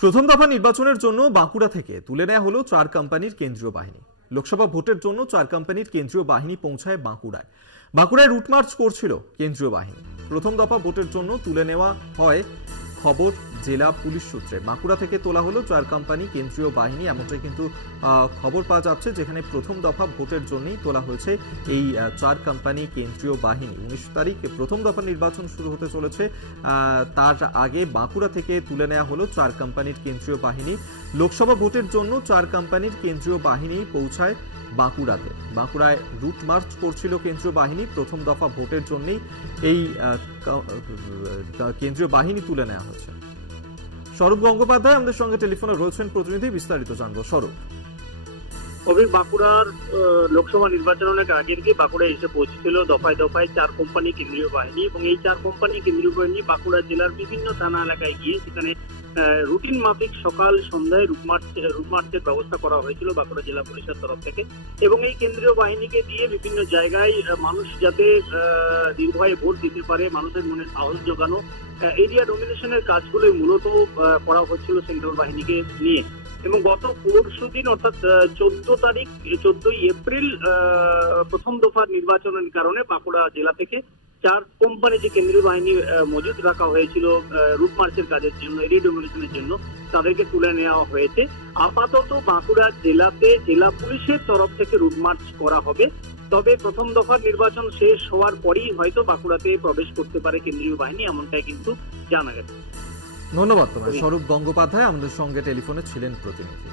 প্রথম দফা নির্বাচনের জন্য বাঁকুড়া থেকে তুলে নেওয়া হলো 4 কোম্পানির কেন্দ্রীয় বাহিনী। লোকসভা ভোটের জন্য 4 কোম্পানির কেন্দ্রীয় বাহিনী পৌঁছায় বাঁকুড়ায় রুট মার্চ করছিল কেন্দ্রীয় বাহিনী। প্রথম দফা ভোটের জন্য তুলে নেওয়া হয় খবর জেলা পুলিশ সূত্রে। বাঁকুড়া থেকে তোলা হলো 4 কোম্পানি কেন্দ্রীয় বাহিনী, এমনটাই কিন্তু খবর পাওয়া যাচ্ছে, যেখানে প্রথম দফা ভোটের জন্যই তোলা হয়েছে এই 4 কোম্পানি কেন্দ্রীয় বাহিনী। 19 তারিখ প্রথম দফা নির্বাচন শুরু হতে চলেছে, তার আগে বাঁকুড়া থেকে তুলে নেওয়া হলো 4 কোম্পানির কেন্দ্রীয় বাহিনী। লোকসভা ভোটের জন্য 4 কোম্পানির কেন্দ্রীয় বাহিনী পৌঁছায় বাঁকুড়াতে। বাঁকুড়ায় রুট মার্চ করছিল কেন্দ্রীয় বাহিনী। প্রথম দফা ভোটের জন্যই এই কেন্দ্রীয় বাহিনী তুলে নেওয়া হয়েছে। স্বরূপ গঙ্গোপাধ্যায় আমাদের সঙ্গে টেলিফোনে রয়েছেন, প্রতিনিধি, বিস্তারিত জানবো। স্বরূপ, বাঁকুড়ার লোকসভা নির্বাচন অনেক আগে থেকে বাঁকুড়ায় এসে পৌঁছেছিল দফায় দফায় 4 কোম্পানি কেন্দ্রীয় বাহিনী, এবং এই 4 কোম্পানি কেন্দ্রীয় বাহিনী বাঁকুড়া জেলার বিভিন্ন থানা এলাকায় গিয়ে সেখানে রুটিন মাফিক সকাল সন্ধ্যায় রুট মার্চের ব্যবস্থা করা হয়েছিল বাঁকুড়া জেলা পুলিশের তরফ থেকে। এবং এই কেন্দ্রীয় বাহিনীকে দিয়ে বিভিন্ন জায়গায় মানুষ যাতে নির্ভয়ে ভোট দিতে পারে, মানুষের মনে সাহস জোগানো, এরিয়া ডমিনেশনের কাজগুলোই মূলত করা হচ্ছিল সেন্ট্রাল বাহিনীকে নিয়ে। এবং গত পরশুদিন অর্থাৎ 14ই এপ্রিল প্রথম দফার নির্বাচনের কারণে বাঁকুড়া জেলা থেকে 4 কোম্পানি যে কেন্দ্রীয় বাহিনী মজুদ রাখা হয়েছিল রুট মার্চের কাজের জন্য, এরিয়া ডমিনেশনের জন্য, তাদেরকে তুলে নেওয়া হয়েছে। আপাতত বাঁকুড়া জেলাতে জেলা পুলিশের তরফ থেকে রুট মার্চ করা হবে। তবে প্রথম দফার নির্বাচন শেষ হওয়ার পরেই হয়তো বাঁকুড়াতে প্রবেশ করতে পারে কেন্দ্রীয় বাহিনী, এমনটাই কিন্তু জানা গেছে। ধন্যবাদ তোমায়। স্বরূপ গঙ্গোপাধ্যায় আমাদের সঙ্গে টেলিফোনে ছিলেন, প্রতিনিধি।